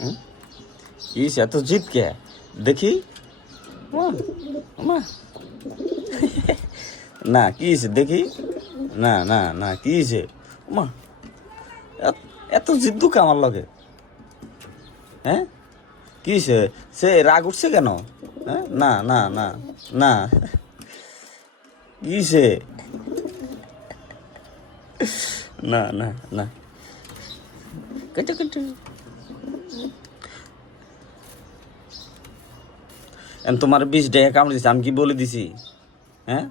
হুম? ইস এত জিদ কে দেখি মা মা না কি হয়েছে দেখি না না না কি হয়েছে মা এত জিদ্দু কে আমার লগে হ্যাঁ কি হয়েছে সে রাগ উঠছে কেন হ্যাঁ না না না না কি হয়েছে না না না কেটে কেটে তোমার 20 টাকা কামড় দিছে আমি কি বলে দিছি হ্যাঁ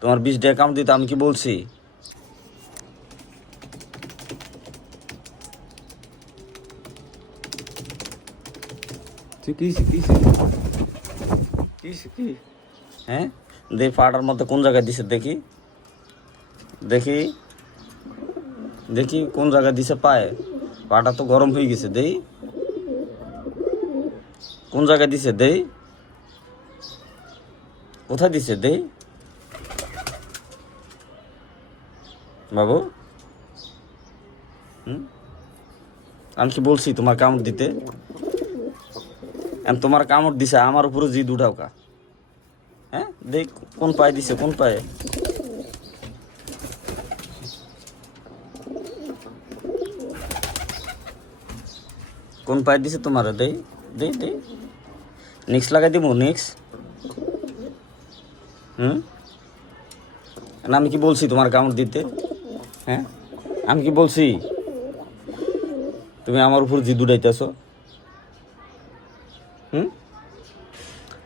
তোমার 20 টাকা কামড় দিতে আমি কি বলছি কি কি হ্যাঁ দেখি পাটার মধ্যে কোন জায়গায় দিছে দেখি দেখি দেখি কোন জায়গায় দিছে পায়ে পাটা তো গরম হয়ে গেছে দেই কোন জায়গায় দিছে দেই কোথায় দিছে দেই বাবু আমি কি বলছি তোমার কামড় দিতে তোমার কামড় দিছে আমার উপরে জিদ উঠাও কা হ্যাঁ দেখ কোন পায়ে দিছে কোন পায়ে কোন পায়ে দিছে তোমার দেই দেই দেই নিক্স লাগাই দিব নিক্স আমি কি বলছি তোমার কামড় দিতে হ্যাঁ আমি কি বলছি তুমি আমার উপর জিদ উঠাইতেছো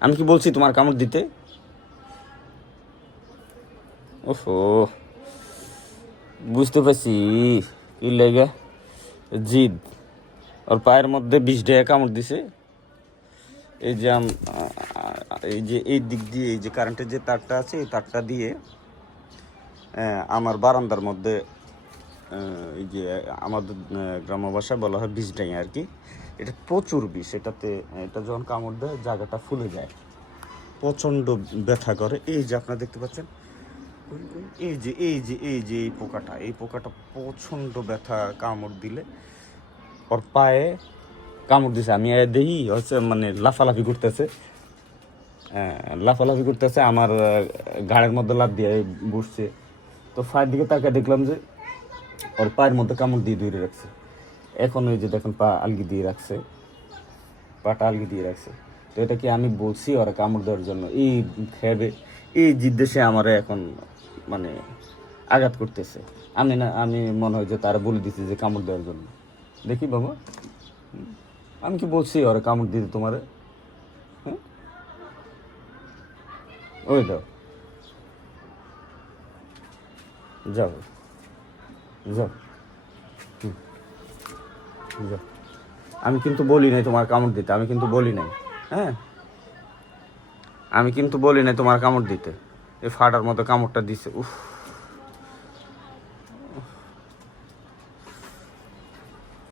আমি কি বলছি তোমার কামড় দিতে ওহো বুঝতে পারছি কি লাগে জিদ ওর পায়ের মধ্যে 20 টাকা কামড় দিছে এই যে এই দিক দিয়ে এই যে কারেন্টের যে তারটা আছে এই তারটা দিয়ে আমার বারান্দার মধ্যে এই যে আমাদের গ্রাম্য ভাষায় বলা হয় 20 টাকা আর কি এটা প্রচুর বিষ এটা যখন কামড় দেয় জায়গাটা ফুলে যায় প্রচণ্ড ব্যথা করে এই যে আপনারা দেখতে পাচ্ছেন এই পোকাটা প্রচণ্ড ব্যথা কামড় দিলে ওর পায়ে কামড় দিছে আমি দেখি হচ্ছে মানে লাফালাফি করতেছে আমার ঘাড়ের মধ্যে লাফ দিয়ে বসছে তো পায়ের দিকে তাকিয়ে দেখলাম যে ওর পায়ের মধ্যে কামড় দিয়ে ধরে রাখছে এখন ওই যে দেখুন পাটা আলগি দিয়ে রাখছে তো এটা কি আমি বলছি ওরা কামড় দেওয়ার জন্য এই জিদ্দেশে আমার এখন মানে আঘাত করতেছে আমি মনে হয় যে তারা বলে দিচ্ছে যে কামড় দেওয়ার জন্য দেখি বাবা আমি কি বলছি ওরা কামড় দিতে তোমার হ্যাঁ ওই দাও যাও যাও যাও আমি কিন্তু বলি নাই তোমার কামড় দিতে আমি কিন্তু বলি নাই হ্যাঁ আমি কিন্তু বলি নাই তোমার কামড় দিতে এই ফাটার মতো কামড়টা দিছে উফ